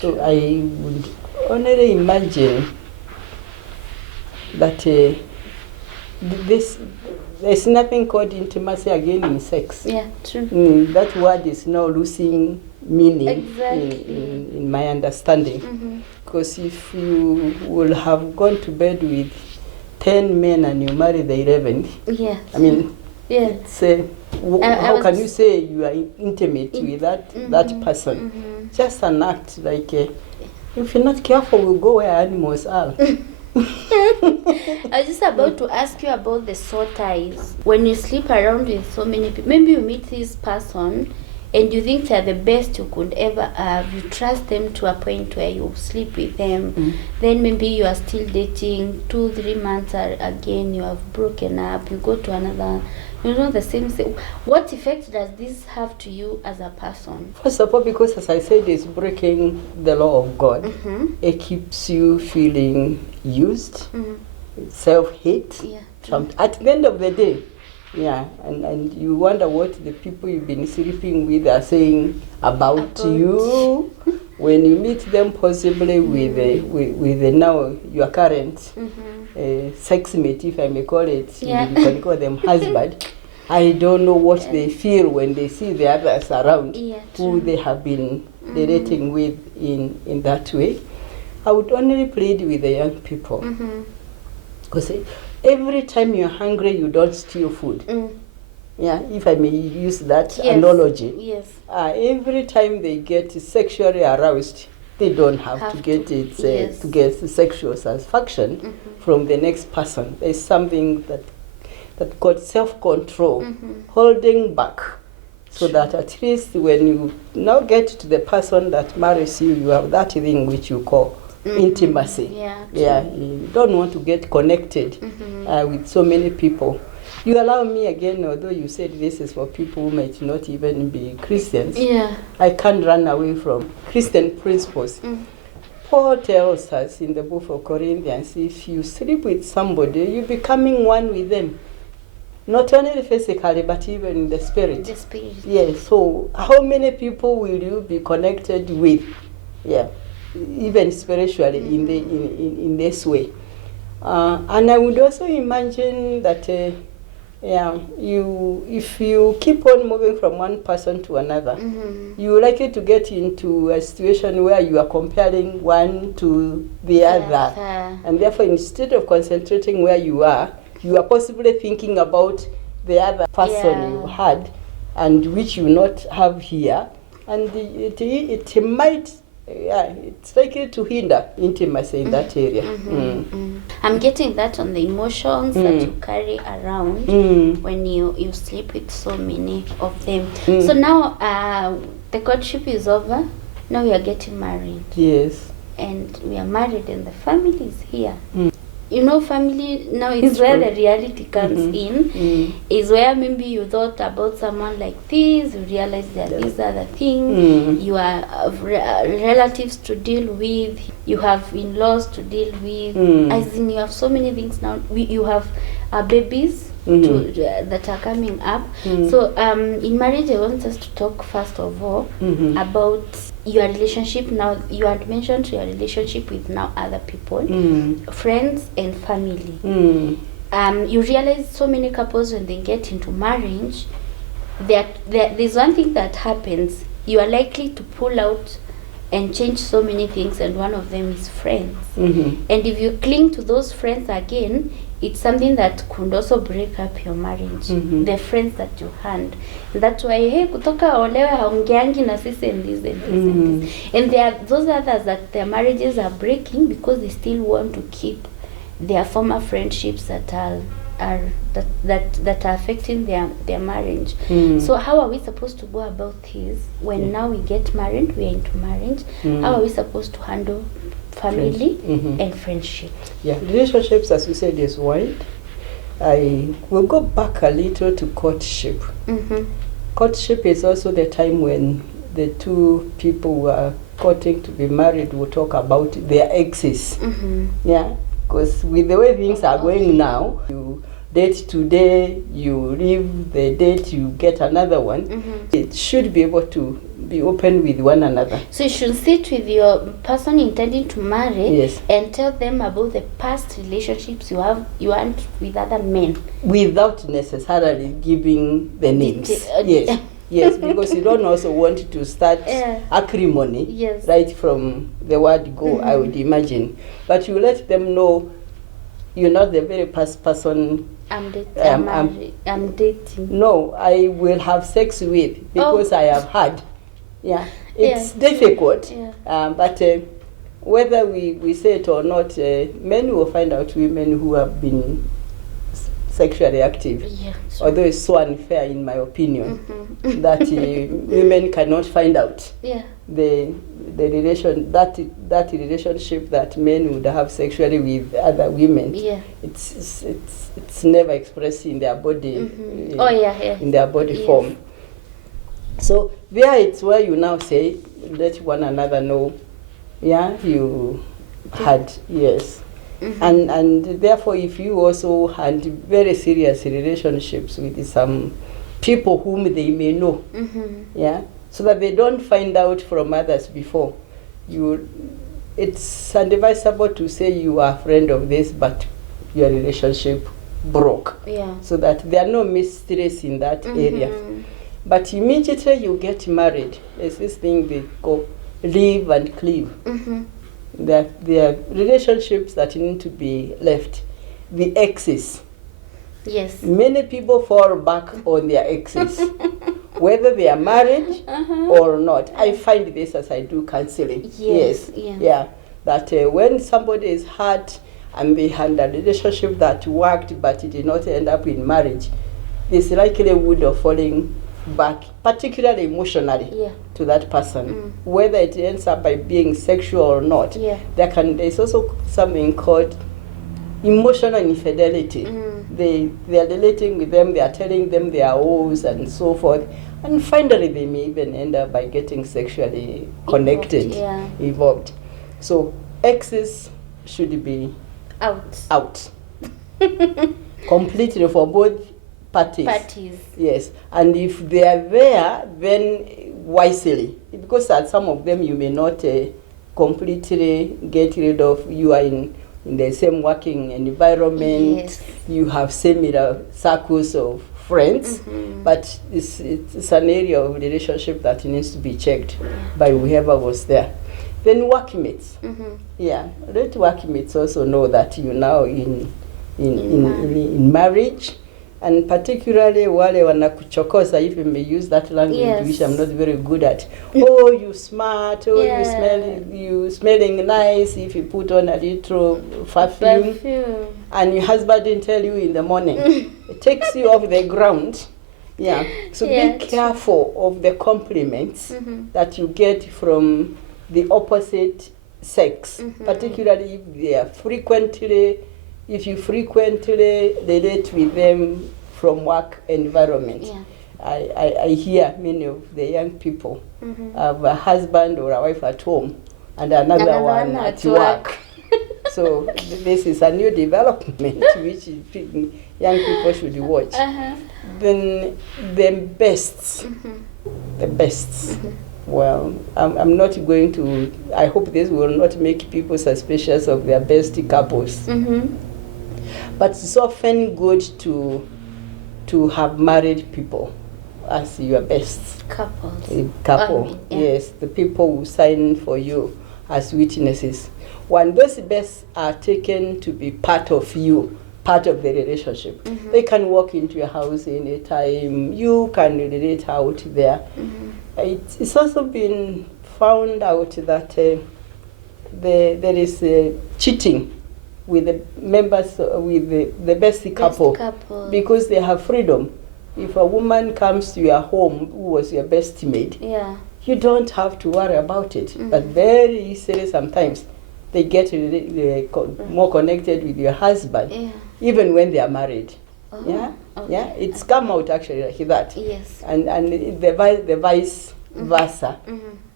So I would only imagine that there's nothing called intimacy again in sex. Yeah, true. That word is now losing meaning Exactly. in my understanding. Because if you will have gone to bed with 10 men and you marry the 11th, Yes. I mean, yeah. it's how can you say you are intimate with that person? Just an act like if you're not careful, we'll go where animals are. I was just about to ask you about the soul ties. When you sleep around with so many people, maybe you meet this person and you think they're the best you could ever have. You trust them to a point where you sleep with them. Then maybe you are still dating 2-3 months again, you have broken up, you go to another, the same thing. What effect does this have to you as a person? First of all, because as I said, it's breaking the law of God. It keeps you feeling used, self-hate. Yeah, at the end of the day, and you wonder what the people you've been sleeping with are saying about you. When you meet them, possibly with now your current sex mate, if I may call it, you can call them husband. I don't know what they feel when they see the others around who they have been relating with in that way. I would only plead with the young people, because every time you're hungry, you don't steal food. Yeah, if I may use that analogy. Yes. Every time they get sexually aroused, they don't have to get it to get sexual satisfaction from the next person. There's something that called self-control, holding back, so that at least when you now get to the person that marries you, you have that thing which you call intimacy. You don't want to get connected with so many people. You allow me again, although you said this is for people who might not even be Christians. I can't run away from Christian principles. Paul tells us in the book of Corinthians, if you sleep with somebody, you're becoming one with them. Not only physically, but even in the spirit. The spirit. Yes. So how many people will you be connected with? Even spiritually in this way. And I would also imagine that if you keep on moving from one person to another, you're likely to get into a situation where you are comparing one to the other. And therefore, instead of concentrating where you are possibly thinking about the other person you had and which you not have here. And it might, it's likely to hinder intimacy in that area. I'm getting that on the emotions that you carry around when you sleep with so many of them. So now the courtship is over. Now we are getting married. Yes. And we are married and the family is here. Family now is where the reality comes in. Is where maybe you thought about someone like this, you realize that these are the things. You have relatives to deal with, you have in-laws to deal with. As in, you have so many things now. You have babies that are coming up. So in marriage, I want us to talk first of all about your relationship now. You had mentioned your relationship with now other people, friends and family. You realize so many couples, when they get into marriage, there's one thing that happens. You are likely to pull out and change so many things, and one of them is friends. And if you cling to those friends again, it's something that could also break up your marriage. The friends that you had. That's why kutoka olewe haongeangi na sisi and this and this and this. And there are those others that their marriages are breaking because they still want to keep their former friendships that are affecting their marriage. So how are we supposed to go about this when now we get married, we are into marriage? How are we supposed to handle family and friendship? Relationships, as you said, is wide. I will go back a little to courtship. Courtship is also the time when the two people who are courting to be married will talk about their exes. Because with the way things are going now, you date today, you leave the date, you get another one. It should be able to be open with one another. So you should sit with your person intending to marry, Yes. and tell them about the past relationships you had with other men. Without necessarily giving the names. Yes. Yes, because you don't also want to start acrimony right from the word go, I would imagine. But you let them know you're not the very first person I'm dating. No, I will have sex with, because I have had. Yeah, it's difficult. But whether we say it or not, men will find out women who have been sexually active. Although it's so unfair, in my opinion, that women cannot find out the relationship that men would have sexually with other women. It's never expressed in their body. In their body form. So there it's where you now say, let one another know, you had, and therefore if you also had very serious relationships with some people whom they may know, so that they don't find out from others before, it's advisable to say you are a friend of this, but your relationship broke, so that there are no mysteries in that area. But immediately you get married, there's this thing they call live and cleave. There are relationships that need to be left. The exes. Yes. Many people fall back on their exes, whether they are married or not. I find this as I do counseling. That when somebody is hurt and they had a relationship that worked but it did not end up in marriage, there's likelihood of falling back, particularly emotionally, to that person, whether it ends up by being sexual or not. There's also something called emotional infidelity. They are relating with them, they are telling them their woes and so forth, and finally they may even end up by getting sexually connected, involved. So exes should be out completely for both parties. Yes, and if they are there, then wisely, because some of them you may not completely get rid of. You are in the same working environment, you have similar circles of friends, but it's an area of relationship that needs to be checked by whoever was there. Then workmates, let workmates also know that you're now in marriage. And particularly wale wanakuchokoza, if you may use that language, which I'm not very good at. Oh, you smart. Oh, you smelling nice. If you put on a little perfume, and your husband didn't tell you in the morning, it takes you off the ground. So be careful of the compliments that you get from the opposite sex, particularly if they are if you frequently relate with them from work environment. I hear many of the young people have a husband or a wife at home and another one at work. So this is a new development which young people should watch. Then the bests. Well, I'm not going to, I hope this will not make people suspicious of their bestie couples. But it's often good to have married people as your best couple. Yes, the people who sign for you as witnesses. When those bests are taken to be part of you, part of the relationship, they can walk into your house anytime. You can relate out there. It's also been found out that there is cheating with the members, with the bestie couple, because they have freedom. If a woman comes to your home who was your bestie maid, you don't have to worry about it. But very easily sometimes they get more connected with your husband, even when they are married. It's come out actually like that. And the vice versa.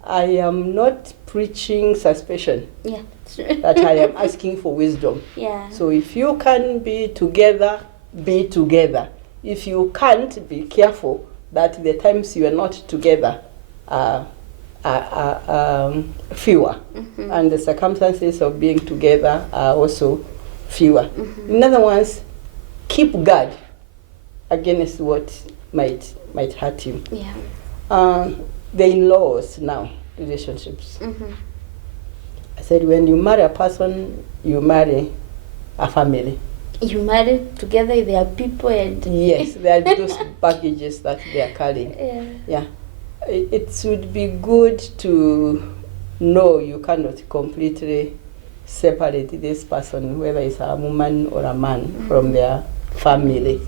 I am not preaching suspicion. That I am asking for wisdom. So if you can be together be together. If you can't, be careful that the times you are not together are fewer, and the circumstances of being together are also fewer. In other words, keep guard against what might hurt you. The in-laws now, relationships. I said, when you marry a person, you marry a family. You marry together, there are people and... Yes, there are those baggages that they are carrying. Yeah. It should be good to know you cannot completely separate this person, whether it's a woman or a man, from their family.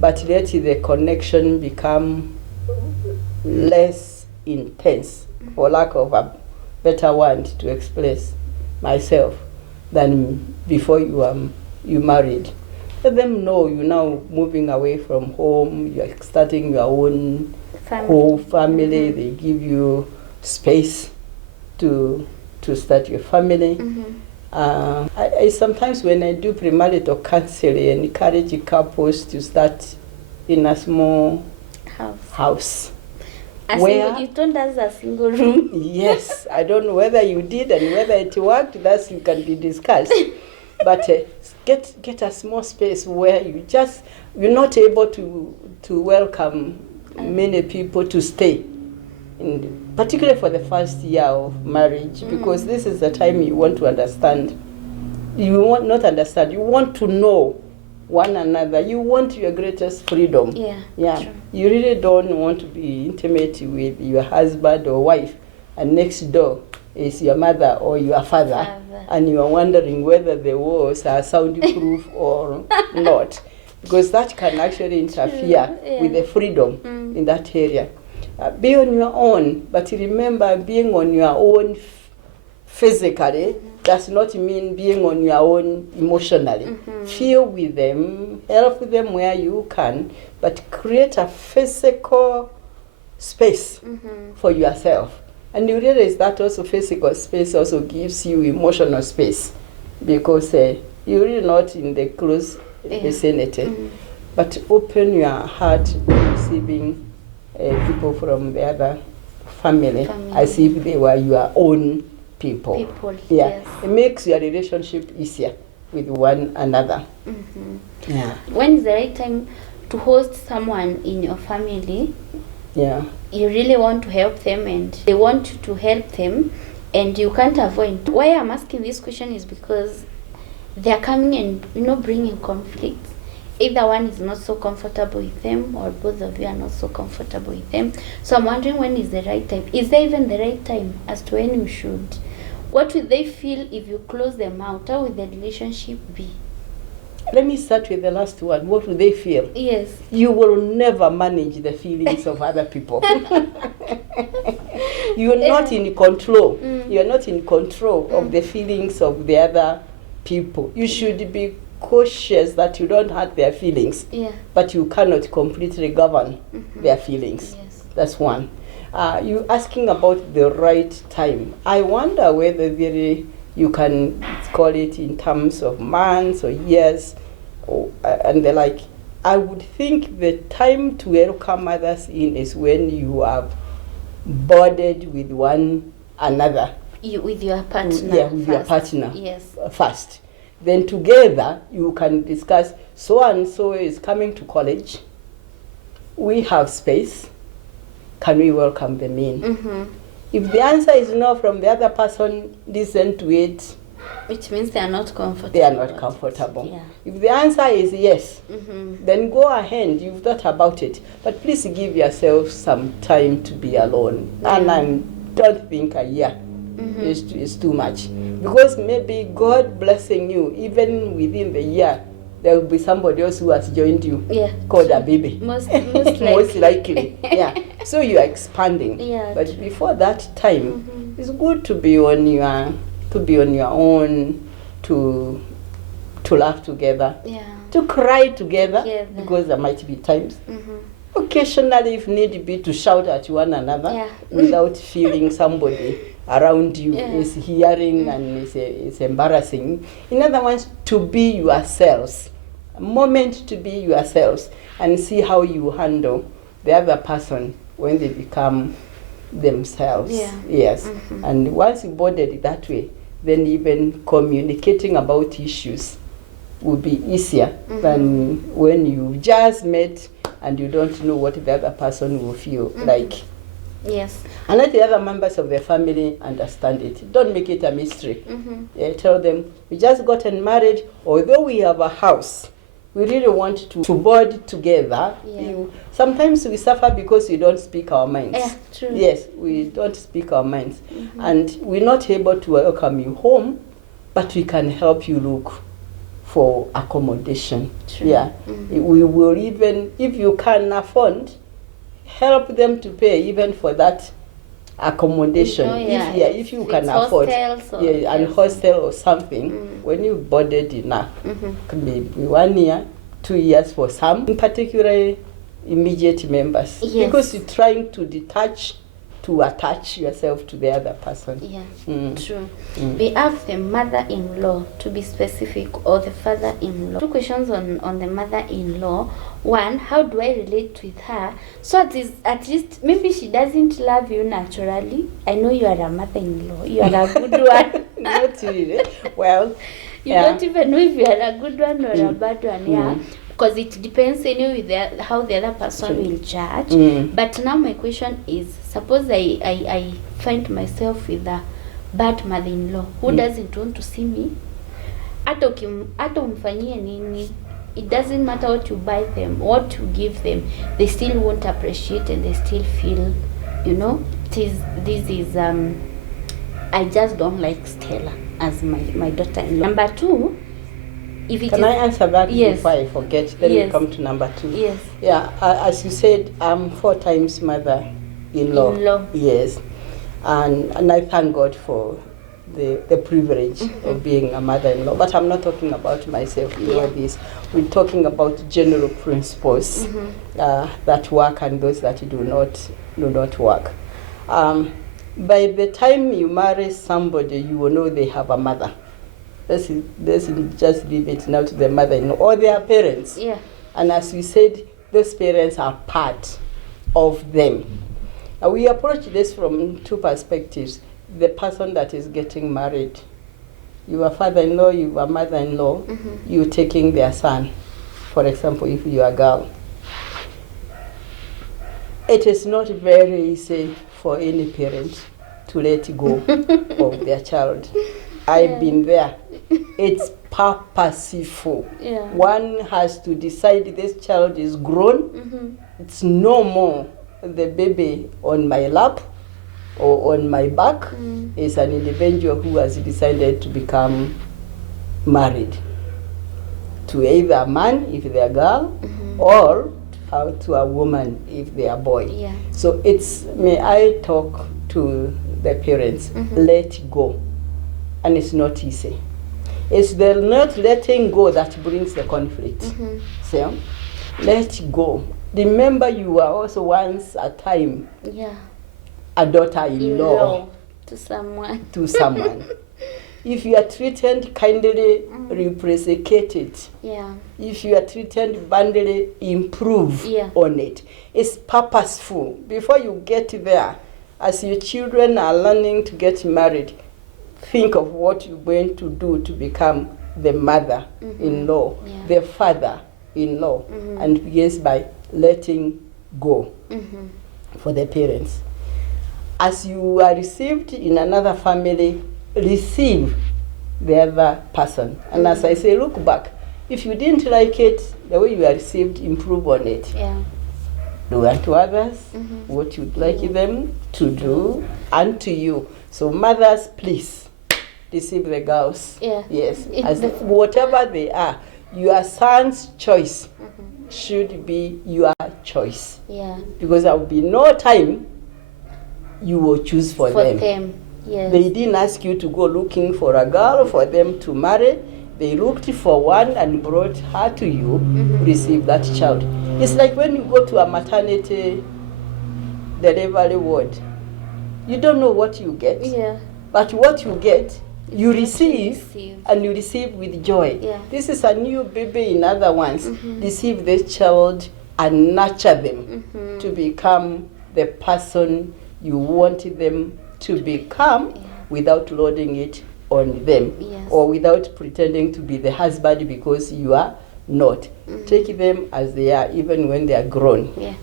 But let the connection become less intense, for lack of a better word to express myself, than before you married. Let them know you're now moving away from home, you're starting your own whole family. They give you space to start your family. I sometimes, when I do premarital counseling, I encourage couples to start in a small house. You told us a single room. Yes, I don't know whether you did and whether it worked. That can be discussed. But get a small space where you're not able to welcome many people to stay, particularly for the first year of marriage, because this is the time you want to understand. You want not understand. You want to know one another. You want your greatest freedom. Yeah. True. You really don't want to be intimate with your husband or wife, and next door is your mother or your father. And you are wondering whether the walls are soundproof or not, because that can actually interfere with the freedom in that area. Be on your own, but remember, being on your own physically does not mean being on your own emotionally. Feel with them, help them where you can, but create a physical space for yourself. And you realize that also physical space also gives you emotional space, because you're really not in the close vicinity. But open your heart to receiving people from the other family as if they were your own people. Yes. It makes your relationship easier with one another. When is the right time to host someone in your family? You really want to help them and they want you to help them, and you can't avoid. Why I'm asking this question is because they're coming and bringing conflict. Either one is not so comfortable with them, or both of you are not so comfortable with them. So I'm wondering, when is the right time? Is there even the right time as to when you should? What will they feel if you close them out? How will the relationship be? Let me start with the last one. What will they feel? Yes. You will never manage the feelings of other people. You're not in control. You're not in control of the feelings of the other people. You should be cautious that you don't hurt their feelings, but you cannot completely govern their feelings. That's one. You asking about the right time. I wonder whether you can call it in terms of months or years, and the like. I would think the time to welcome others in is when you are bonded with one another. With your partner. With your partner. First. Then together you can discuss, so and so is coming to college. We have space. Can we welcome them in? If the answer is no from the other person, listen to it. Which means they are not comfortable. They are not comfortable. If the answer is yes, then go ahead. You've thought about it. But please give yourself some time to be alone. And I don't think a year is too much. Because maybe God blessing you, even within the year, there will be somebody else who has joined you, called a baby. Most likely. Most likely. So you are expanding. But before that time, it's good to be on your own, to laugh together, to cry together, because there might be times. Occasionally, if need be, to shout at one another without feeling somebody around you is hearing and is embarrassing. In other words, to be yourselves a moment to be yourselves and see how you handle the other person when they become themselves. Yes. And once you boarded it that way, then even communicating about issues will be easier than when you just met and you don't know what the other person will feel like. Yes. And let the other members of the family understand it. Don't make it a mystery. Tell them, we just gotten married, although we have a house, we really want to board together. Sometimes we suffer because we don't speak our minds. Yeah, true. Yes, we don't speak our minds. And we're not able to welcome you home, but we can help you look for accommodation. True. Yeah. We will even, if you can afford, help them to pay even for that accommodation. If you can afford, and hostel or something, when you boarded enough, maybe 1 year, 2 years for some, in particular immediate members, because you're trying to attach yourself to the other person. True. We have the mother-in-law, to be specific, or the father-in-law. 2 questions on the mother-in-law. One, how do I relate with her? So at least maybe she doesn't love you naturally. I know you are a mother-in-law. You are a good one. Not really. Well, you don't even know if you are a good one or a bad one. Because it depends anyway how the other person will judge. But now my question is, suppose I find myself with a bad mother-in-law who doesn't want to see me. Hata umfanyie nini, it doesn't matter what you buy them, what you give them, they still won't appreciate and they still feel, this is I just don't like Stella as my daughter-in-law. Number 2, can I answer that before I forget? Then we come to number 2. Yes. Yeah, as you said, I'm 4 times mother-in-law. Yes. And I thank God for the privilege of being a mother-in-law. But I'm not talking about myself, this. We're talking about general principles that work and those that do not work. By the time you marry somebody, you will know they have a mother. Let's just leave it now to the mother-in-law or their parents. And as we said, those parents are part of them. We approach this from 2 perspectives. The person that is getting married, you are father-in-law, you are mother-in-law, you taking their son, for example, if you are a girl. It is not very easy for any parent to let go of their child. I've been there. It's purposeful. One has to decide this child is grown. It's no more the baby on my lap or on my back. Is an individual who has decided to become married to either a man if they are girl or to a woman if they are boy. So may I talk to the parents, let go. And it's not easy. It's the not letting go that brings the conflict. So, let go. Remember, you were also once a time a daughter-in-law to someone. If you are treated kindly, reciprocate it. If you are treated badly, improve on it. It's purposeful. Before you get there, as your children are learning to get married, think of what you're going to do to become the mother-in-law, the father-in-law, and begins by letting go for the parents. As you are received in another family, receive the other person. And as I say, look back. If you didn't like it, the way you are received, improve on it. Do unto others what you'd like them to do unto you. So mothers, please receive the girls. Yes. As whatever they are, your son's choice should be your choice. Because there will be no time you will choose for them. They didn't ask you to go looking for a girl for them to marry. They looked for one and brought her to you, receive that child. It's like when you go to a maternity delivery ward. You don't know what you get. But what you get You receive, and you receive with joy. Yeah. This is a new baby in other ones. Receive this child and nurture them to become the person you want them to become without loading it on them or without pretending to be the husband because you are not. Take them as they are, even when they are grown. Yeah.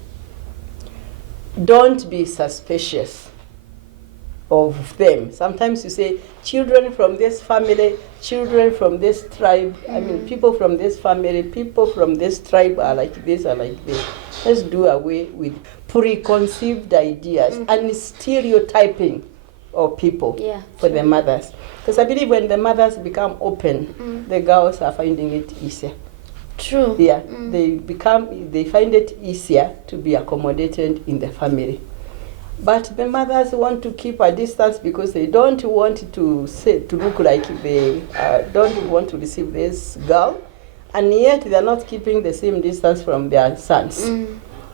Don't be suspicious of them. Sometimes you say, children from this family, children from this tribe, I mean, people from this family, people from this tribe are like this, are like this. Let's do away with preconceived ideas and stereotyping of people for the mothers. Because I believe when the mothers become open, the girls are finding it easier. True. Yeah, they find it easier to be accommodated in the family. But the mothers want to keep a distance because they don't want to look like they don't want to receive this girl, and yet they are not keeping the same distance from their sons.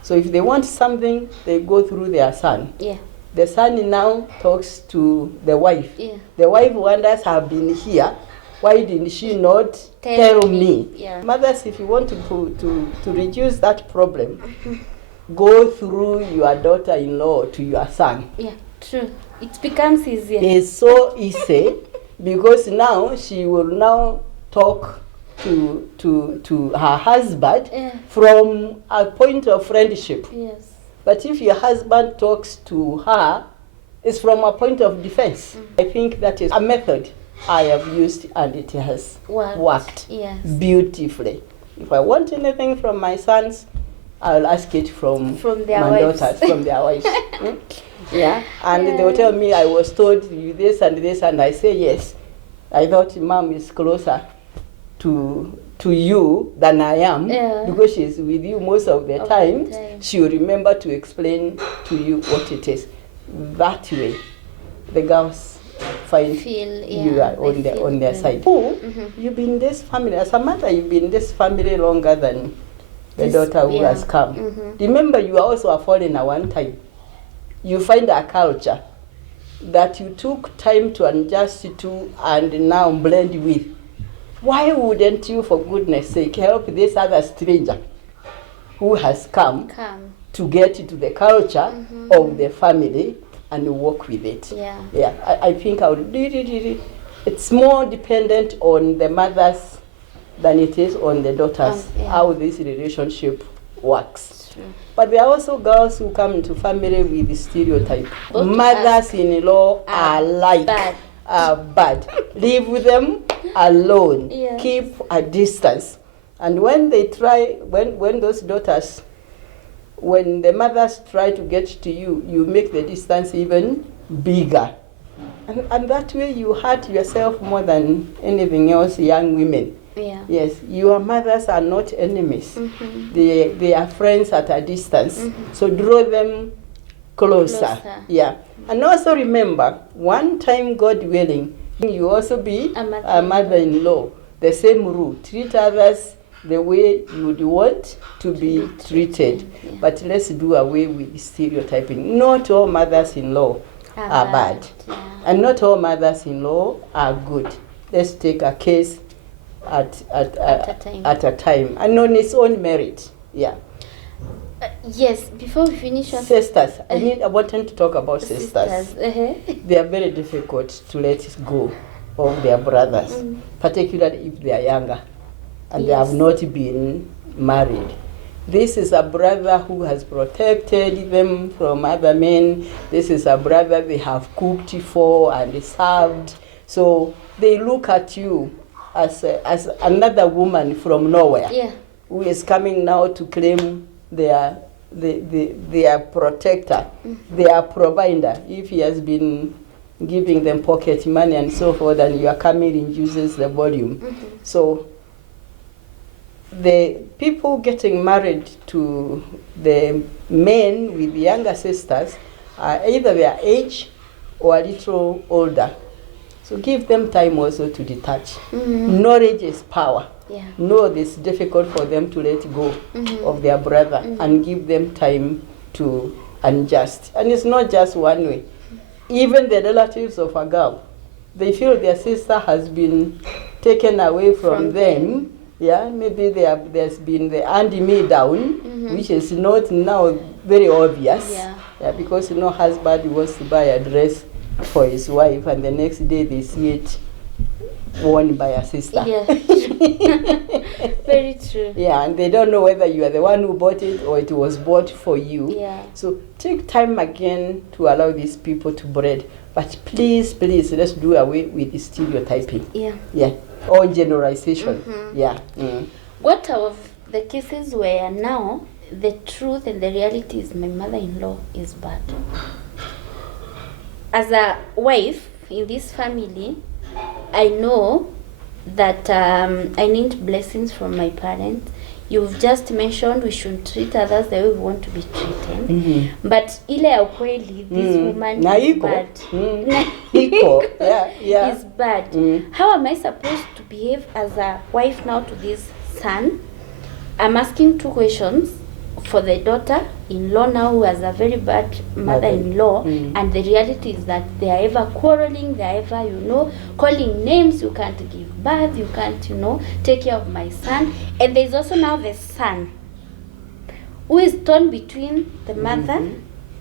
So if they want something, they go through their son. Yeah. The son now talks to the wife. Yeah. The wife wonders, "Have been here. Why didn't she not tell me?" Yeah. Mothers, if you want to reduce that problem, go through your daughter-in-law to your son. Yeah, true. It becomes easier. It's so easy because now she will now talk to her husband from a point of friendship. Yes. But if your husband talks to her, it's from a point of defense. I think that is a method I have used and it has worked beautifully. If I want anything from my sons, I'll ask it from their my wives. daughters, from their wives. Yeah, and they will tell me, "I was told you this and this," and I say yes. I thought Mom is closer to you than I am because she's with you most of the time. She will remember to explain to you what it is. That way, the girls feel you are on their side. You've been in this family as a mother. You've been in this family longer than the daughter who has come. Remember, you are also a foreigner one time. You find a culture that you took time to adjust to and now blend with. Why wouldn't you, for goodness sake, help this other stranger who has come to get into the culture of the family and work with it? Yeah. I think I would really, it's more dependent on the mothers than it is on the daughters, how this relationship works. True. But there are also girls who come into family with the stereotype. Mothers-in-law are bad. Leave them alone. Keep a distance. And when they try, when those daughters, when the mothers try to get to you, you make the distance even bigger. And that way you hurt yourself more than anything else, young women. Yes, your mothers are not enemies. They are friends at a distance. So draw them closer. Yeah. And also remember, one time, God willing, you also be a mother-in-law. The same rule. Treat others the way you would want to be treated. But let's do away with stereotyping. Not all mothers-in-law are bad. And not all mothers-in-law are good. Let's take a case at a time, and on its own merit. Yes, before we finish our sisters, I wanted to talk about sisters. They are very difficult to let go of their brothers, particularly if they are younger and they have not been married. This is a brother who has protected them from other men. This is a brother they have cooked for and served. So they look at you as another woman from nowhere who is coming now to claim their protector, their provider. If he has been giving them pocket money and so forth, and your coming reduces the volume. So the people getting married to the men with younger sisters are either their age or a little older. So give them time also to detach. Knowledge is power. Know it's difficult for them to let go of their brother and give them time to adjust. And it's not just one way. Even the relatives of a girl, they feel their sister has been taken away from them. Yeah, maybe there's been the hand-me-down, which is not now very obvious. Yeah, because husband wants to buy a dress for his wife, and the next day they see it worn by a sister. Yeah. Very true. Yeah, and they don't know whether you are the one who bought it or it was bought for you. Yeah. So take time again to allow these people to breed. But please, let's do away with the stereotyping. Yeah. Yeah. Or generalization. Yeah. What of the cases where now the truth and the reality is my mother-in-law is bad? As a wife in this family, I know that I need blessings from my parents. You've just mentioned we should treat others the way we want to be treated. But ile ya ukweli, this woman is bad. Yeah. Is bad. How am I supposed to behave as a wife now to this son? I'm asking two questions for the daughter-in-law now, who has a very bad mother-in-law, and the reality is that they are ever quarreling, they are ever, calling names. You can't give birth, you can't, take care of my son. And there's also now the son, who is torn between the mother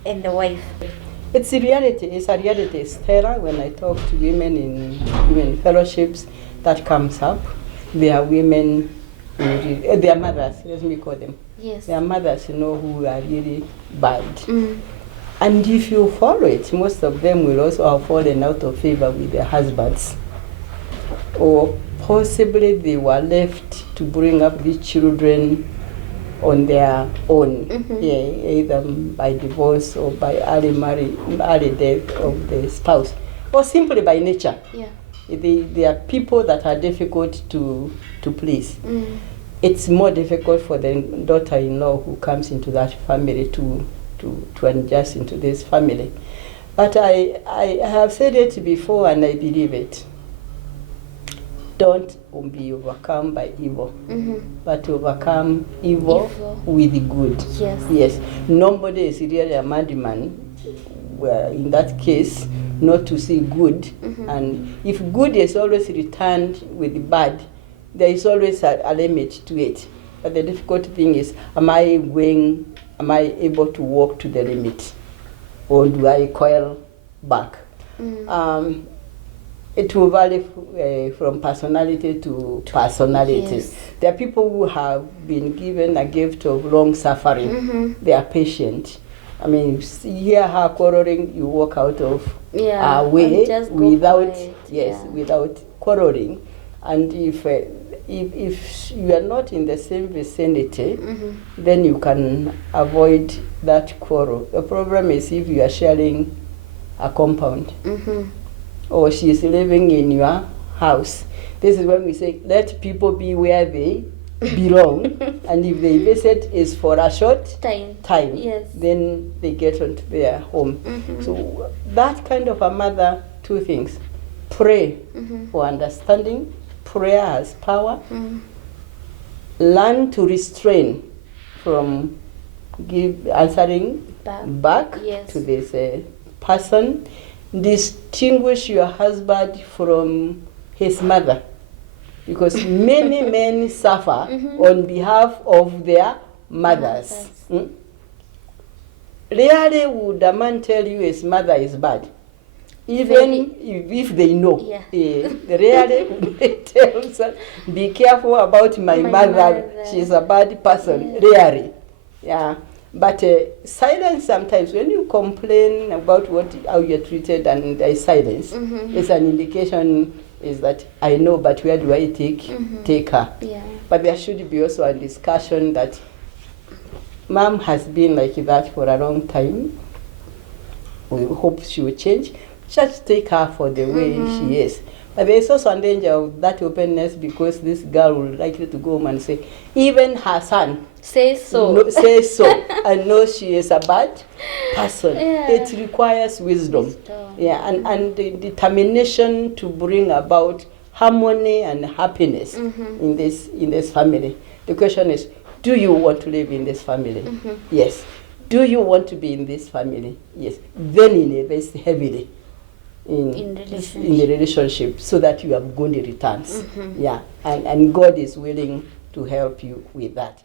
and the wife. It's a reality. It's a reality. It's terror. When I talk to women in women fellowships, that comes up. They are women, they are mothers, let me call them. Yes. There are mothers, who are really bad. And if you follow it, most of them will also have fallen out of favor with their husbands. Or possibly they were left to bring up these children on their own, either by divorce or by early death of the spouse, or simply by nature. Yeah. They are people that are difficult to please. It's more difficult for the daughter-in-law who comes into that family to adjust into this family. But I have said it before and I believe it. Don't be overcome by evil, but overcome evil with good. Yes. Nobody is really a madman. Well, in that case, not to see good. And if good is always returned with bad, there is always a limit to it. But the difficult thing is, am I able to walk to the limit? Or do I coil back? It will vary from personality to personality. Yes. There are people who have been given a gift of long suffering. They are patient. I mean, you hear her quarreling, you walk out of her way without quarreling. And if you are not in the same vicinity, then you can avoid that quarrel. The problem is if you are sharing a compound, or she is living in your house. This is when we say, let people be where they belong, and if the visit is for a short time, then they get onto their home. So that kind of a mother, two things: pray for understanding. Prayer has power. Learn to restrain from answering back to this person. Distinguish your husband from his mother, because many men suffer on behalf of their mothers. Rarely would a man tell you his mother is bad, even if they know. Rarely would they tell son, be careful about my mother, she's a bad person. Rarely. Yeah. But silence sometimes, when you complain about how you're treated and there is silence, it's an indication is that I know, but where do I take her? Yeah. But there should be also a discussion that mom has been like that for a long time. We hope she will change. Just take her for the way she is. But there is also a danger of that openness, because this girl will likely to go home and say, even her son says so, and knows she is a bad person. It requires wisdom. And the determination to bring about harmony and happiness in this family. The question is, do you want to live in this family? Yes. Do you want to be in this family? Yes. Then invest heavily. in the relationship, so that you have good returns. Yeah, and God is willing to help you with that.